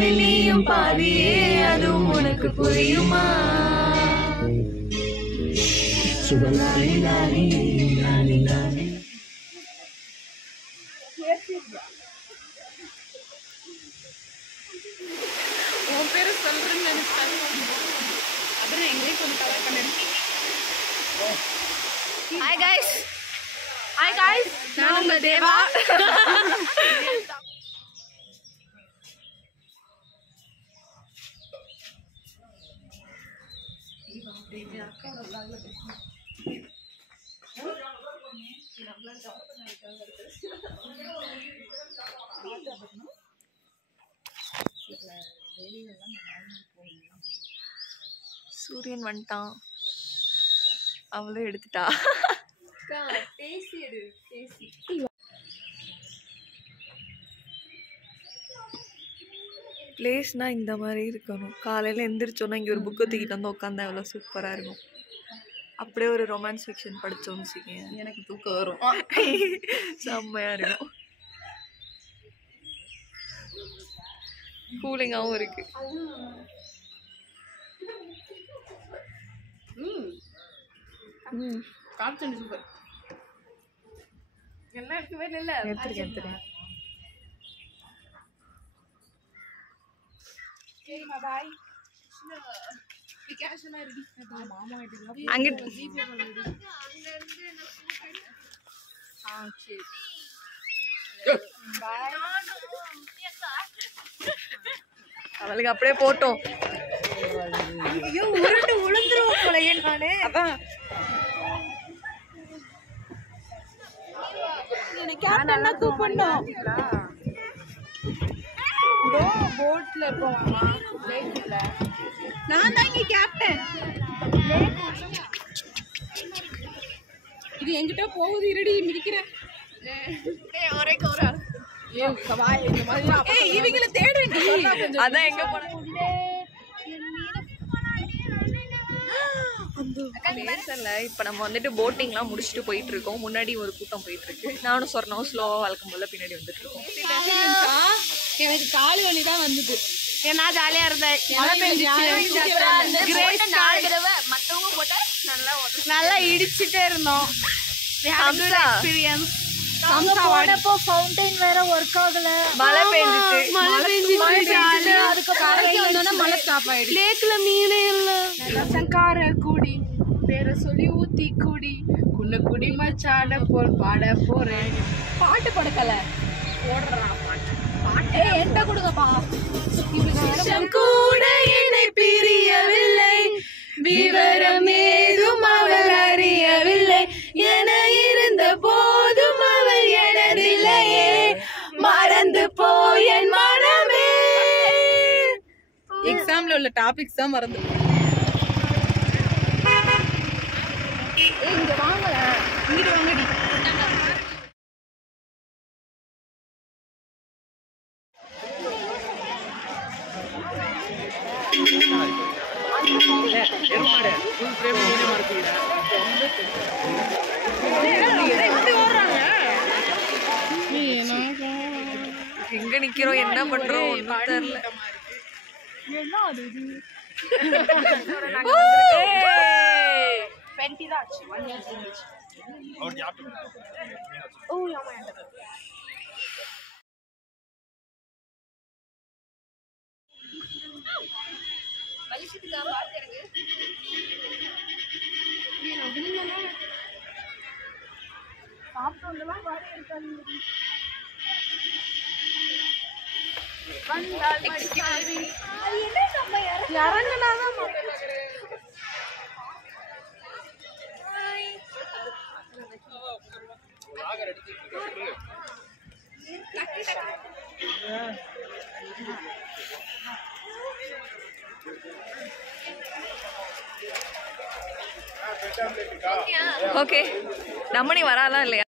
நானில் நீயும் பாதியே அதுவும் உனக்கு புரியுமா சுபநாளி நானி நானி நானி உன் பேரு சொல்றேன்னு நினைச்சேன் அப்புறம் எங்களே கொஞ்சம் கவர் பண்ணிருக்கேன் ஹாய் காய்ஸ் நான் உங்க தேவா சூரியன் வந்துட்டான் அவளும் எடுத்துட்டா பிளேஸ்னா இந்த மாதிரி இருக்கணும். காலையில் எந்திரிச்சோன்னா இங்கே ஒரு புக்கை தூக்கிட்டு வந்து உட்காந்தா எவ்வளோ சூப்பராக இருக்கும். அப்படியே ஒரு ரொமான்ஸ் ஃபிக்ஷன் படித்தோன்னு வச்சுக்கேன், எனக்கு தூக்கம் வரும். செம்மையாக இருக்கும். கூலிங்காகவும் இருக்கு. Cotton super. எல்லாம் எடுக்கவே இல்லை. எடுத்துருக்கேன். சரிம்மா பாய். கேஷ் எல்லாம் ரெடி. மாமா கிட்ட அங்கிட்டு சரி பாய். அவளுக்கு அப்படியே போட்டோம். ஐயோ உருண்டு உளுந்துருவோம் போலயே நானே. அதான் கேப்டன்னா கூப்பிடணும். போட்ல போவாமா லேக்ல. நான் தான் இங்க கேப்டன். இது என்கிட்ட போகுது. இருடி மிதிக்கிறேன். ஒரே கோரா இந்த மாதிரி இவங்கள தேடுறேன். அதான் எங்க போன இப்ப நம்ம வந்துட்டு போட்டிங்லாம் முடிச்சுட்டு போயிட்டு இருக்கோம். முன்னாடி ஒரு கூட்டம் போயிட்டு இருக்கு. நானும் சொன்னோம் ஸ்லோவா வழக்கம் போல பின்னாடி வந்துட்டு இருக்கோம். எனக்கு கால் வலி தான் வந்தது. நான் ஜாலியா இருந்தேன். நல்லா இடிச்சுட்டே இருந்தோம். போனப்போ ஃபவுண்டைன் வேற ஒர்க் ஆகல. மழை பெஞ்சிச்சு. அதுக்கு மழை ஸ்டாப் ஆயிடுச்சு. லேக்ல மீனே இல்ல. சங்கார கூடி பேர சொல்லி ஊத்தி கூடி குன்ன குடி மச்சான போல் பாட போறேன். பாட்டு படுக்கல போடுறான் பாட்டு. பாட்டே என்கிட்ட கொடுங்கப்பா. கூட என்னை பிரியவில்லை, விவரம் ஏதும் அவள் அறியவில்லை, என இருந்த போதும் அவள் எனதில்லையே, மறந்து போய் என் மனமே. எக்ஸாம்ல உள்ள டாபிக்ஸ் தான் மறந்து. இங்க வாங்கல, இங்கிட்டு வாங்கடி. எங்க நிக்கிறோம், என்ன பண்றோம் ஒண்ணும் தெரியல. ஓகே, நம்மனி வராலாம் இல்லையா?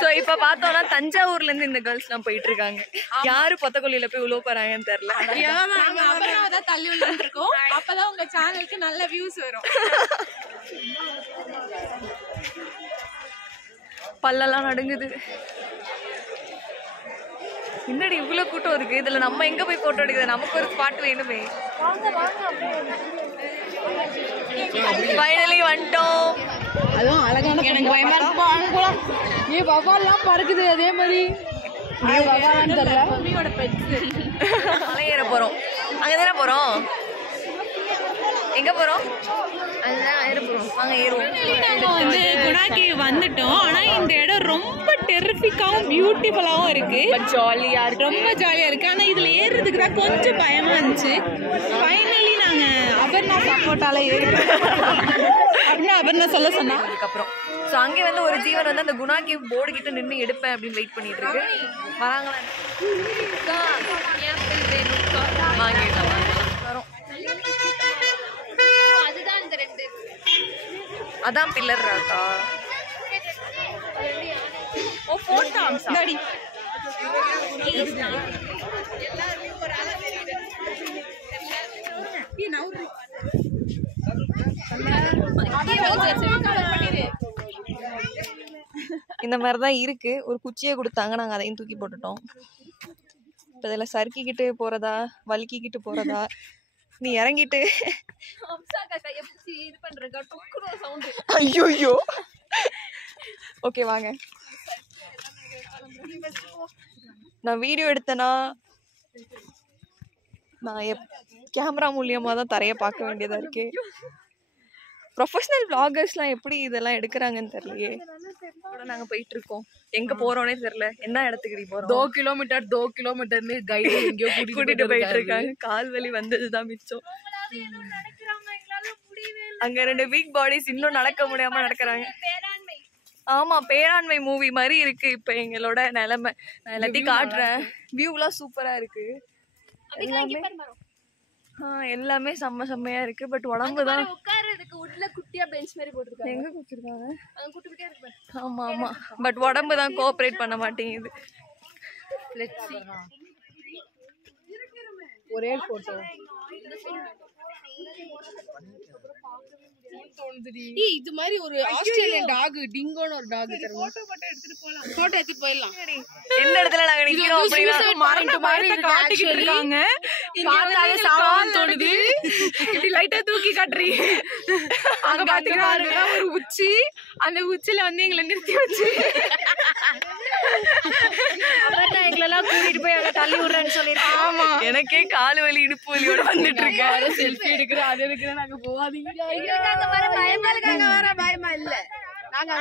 சோ இப்ப பார்த்தோம்னா தஞ்சாவூர்ல இருந்து இந்த கேர்ள்ஸ் எல்லாம் போயிட்டு இருக்காங்க. யாரு பொத்தக்கொல்லியில போய் உள்ள போறாங்கன்னு தெரியல. அப்புறம் தள்ளி விழுந்துருக்கோம். அப்பதான் உங்க சேனலுக்கு நல்ல வியூஸ் வரும். பல்லெல்லாம் நடுங்குது. முன்னாடி இவ்வளவு கூட்டம் இருக்கு. இதுல நம்ம எங்க போய் போட்டோ எடுக்குது? நமக்கு ஒரு ஸ்பாட் வேணுமே. ஃபைனலி வந்துட்டோம். அதுவும் அழகான எனக்கு பயமா இருக்கு. அங்க போலாம். ஏ வவால்லாம் பறக்குது அதே மாதிரி. வவாலான்னு தெரியல. பூமியோட பெட்ஸ். மலை ஏற போறோம். அங்கதானே போறோம். எங்க போறோம்? அதுதான் ஏற போறோம். வாங்க ஏறுவோம். நாங்க வந்து குணா கேவ் வந்துட்டோம். ஆனா இந்த இடம் ரொம்ப டெரிஃபிக்காவும் பியூட்டிஃபுல்லாவும் இருக்கு. ஜாலியா இருக்கு. ரொம்ப ஜாலியா இருக்கு. ஆனா இதுல ஏறுறதுக்கு தான் கொஞ்சம் பயமா இருந்துச்சு. ஃபைனலி நாங்க அபர்ணா சப்போர்ட்டால ஏறிட்டோம் அப்படின்னு அபர்ணா சொல்ல சொன்னா. அதுக்கப்புறம் ஸோ அங்கே வந்து ஒரு ஜீவன் வந்து அந்த குணா கேவ் போர்டு கிட்ட நின்று எடுப்பேன் அப்படின்னு வெயிட் பண்ணிட்டு இருக்கு. வராங்களா? வாங்கிடலாம் வரோம். அதான் பில்லர் ராக்கா. ஓ போட்டாம்ஸ் டாடி. இந்த மாதிரி தான் இருக்கு. ஒரு குச்சியை கொடுத்தாங்க, நாங்கள் அதையும் தூக்கி போட்டுட்டோம். இப்போ இதில் சறுக்கிக்கிட்டு போறதா வலிக்கிக்கிட்டு போறதா? நீ இறங்கிட்டு ஐயோ. ஓகே வாங்க. நான் வீடியோ எடுத்தேன்னா நான் கேமரா மூலியமாக தான் தரையை பார்க்க வேண்டியதாக இருக்கு. ப்ரொஃபஷனல் vloggers-லாம் எப்படி இதெல்லாம் எடுக்கிறாங்கன்னு தெரியலையே. நாங்கள் போயிட்டு இருக்கோம். எங்க போறோன்னே தெரியல. என்ன இடத்துக்கு போறோம்? 2 கிலோமீட்டர்னு கைடு எங்கேயோ கூட்டிட்டு போயிட்டு இருக்காங்க. கால் வலி வந்ததுதான் மிச்சம். அங்க 2 பிக் பாடிஸ் இன்னும் நடக்க முடியாம நடக்கிறாங்க. ஆமா, பேராண்மை மூவி மாதிரி இருக்கு இப்ப எங்களோட நிலைமை. நான் எல்லாத்தையும் காட்டுறேன். வியூலாம் சூப்பரா இருக்கு. எல்லாமே செம்மையா இருக்கு. பட் உடம்புதான் உட்கார்றதுக்கு உள்ள குட்டியா பெஞ்ச் மாதிரி போட்டுருக்காங்க. எங்க கொடுத்துருக்காங்க? அங்க குட்டிக்கிட்டே இருக்கு. ஆமா ஆமா. பட் உடம்பு தான் கோஆபரேட் பண்ண மாட்டேங்குது. ஒரே போட்டோ இது மாதிரி ஒரு ஆஸ்திரேலியன் டாக் டிங்கோன்னு ஒரு டாக் போட்டோ எடுத்துட்டு போயிடலாம். எந்த இடத்துல நாங்க நிக்கிறோம் அப்படின்னா மரண்ட மாதிரி காட்டிக்கிட்டு இருக்காங்க. பார்த்தாலே சாவான்னு தோணுது. இப்படி லைட்டா தூக்கி காட்டுறீங்க. அங்க பாத்தீங்கன்னா ஒரு உச்சி, அந்த உச்சில வந்து எங்களை நிறுத்தி வச்சு எங்களெல்லாம் கூட்டிட்டு போய் அங்க தள்ளி விடுறேன்னு சொல்லிருக்கேன். ஆமா, எனக்கே கால் வலி இடுப்பு வலியோட வந்துட்டு இருக்கேன். செல்ஃபி எடுக்கிறேன், அது எடுக்கிறேன். நாங்க போகாதீங்க. பயமா இல்ல. நாங்க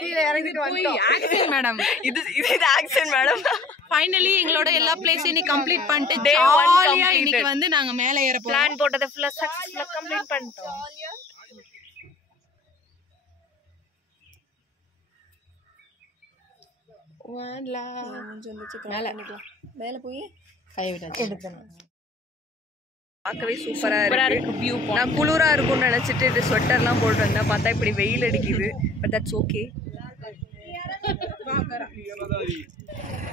கீழே இறங்கிட்டு வந்தோம். ஆக்சன் மேடம், இது ஆக்சன் மேடம். ஃபைனலி எங்களோட எல்லா பிளேஸையும் இன்னைக்கு கம்ப்ளீட் பண்ணிட்டு ஜாலியா இன்னைக்கு வந்து நாங்க மேல ஏற போறோம். பிளான் போட்டதை ஃபுல்லா சக்சஸ்ஃபுல்லா கம்ப்ளீட் பண்ணிட்டோம். மேல போய் கையை விட்டாச்சு. எடுத்தேன். பார்க்கவே சூப்பரா இருக்கு. வியூ நான் குளிரா இருக்கும்னு நினைச்சிட்டு இது ஸ்வெட்டர்லாம் போட்டு வந்தேன். பார்த்தா இப்படி வெயில் அடிக்குது. But that's okay.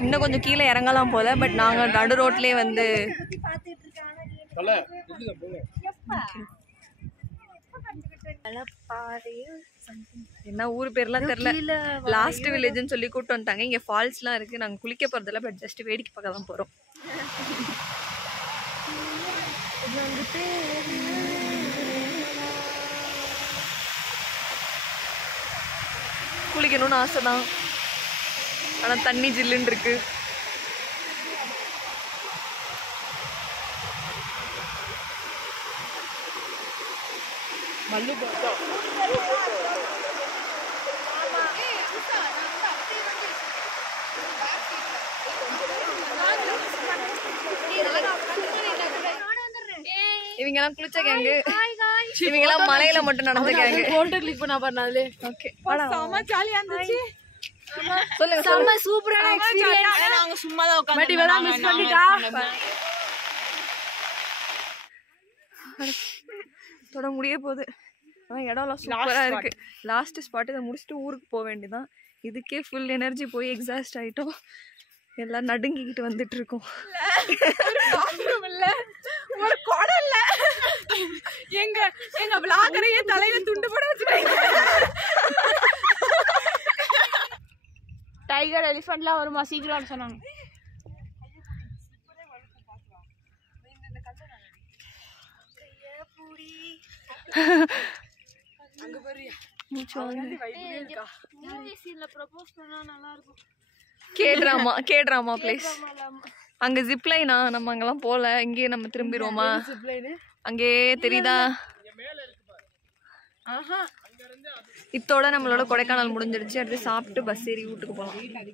இன்னும் கொஞ்சம் கீழே இறங்கலாம் போல. பட் நாங்க நடு ரோட்லயே வந்து என்ன ஊர் பேர்லாம் தெரியல. லாஸ்ட் வில்லேஜ்னு சொல்லி கூப்பிட்டு வந்துட்டாங்க. இங்க ஃபால்ஸ்லாம் இருக்கு. நாங்க குளிக்க போறதில்ல. பட் ஜஸ்ட் வேடிக்கை பார்க்க தான் போறோம். குளிக்கணும்னு ஆசைதான். ஆனா தண்ணி ஜில்லுன்னு இருக்கு. மல்லு இவங்க எல்லாம் குளிச்ச கேங்கு. இவங்க எல்லாம் மலையில மட்டும் நடந்த கேங்கு. போட்டோ கிளிக் பண்ணா பாருங்க. அதுல ஓகே, செம ஜாலியா இருந்துச்சு. சொல்லுங்க. செம்ம சூப்பரான எக்ஸ்பீரியன்ஸ். நாங்க சும்மா தான் உட்கார்ந்து பட் இவெல்லாம் மிஸ் பண்ணிட்டா. தொட முடிய போகுது. ஆனால் இடம்லாம் சூப்பராக இருக்கு. லாஸ்ட் ஸ்பாட் இதை முடிச்சுட்டு ஊருக்கு போக வேண்டியதான். இதுக்கே ஃபுல் எனர்ஜி போய் எக்ஸாஸ்ட் ஆகிட்டோம். எல்லாம் நடுங்கிக்கிட்டு வந்துட்டு இருக்கோம். ஒரு குடம் இல்ல. எங்க விளாகரையே தலையில துண்டு போட வச்சுட்டாங்க. டைகர் எலிஃபென்ட்லாம் வருமா சீக்கிரம் சொன்னாங்க. K drama place. அங்க ஜிப்லைனா நம்ம அங்கெல்லாம் போல. இங்கே நம்ம திரும்பிடுவோமா? அங்கே தெரியுதா? இத்தோட நம்மளோட கொடைக்கானல் முடிஞ்சிடுச்சு. அடுத்து சாப்பிட்டு பஸ் ஏறி வீட்டுக்கு போகலாம்.